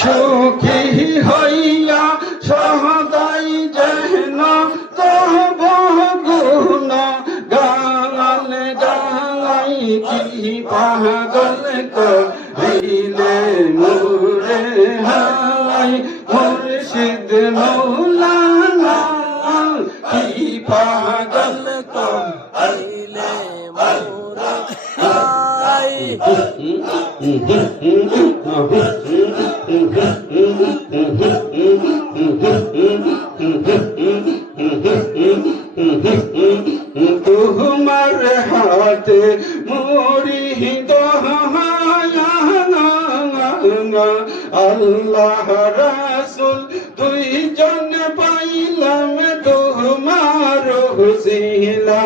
সুখী হইয়া সদাই যেন তব গুণ গান গাই কি পাগল করিলে মোরে হাই মুর্শিদ মৌলানা কি পাগল করিলে মোরে হাই তোমার হাতে মোরি আল্লাহ রাসূল দুইজন পাইলাম তোমার হুসিলা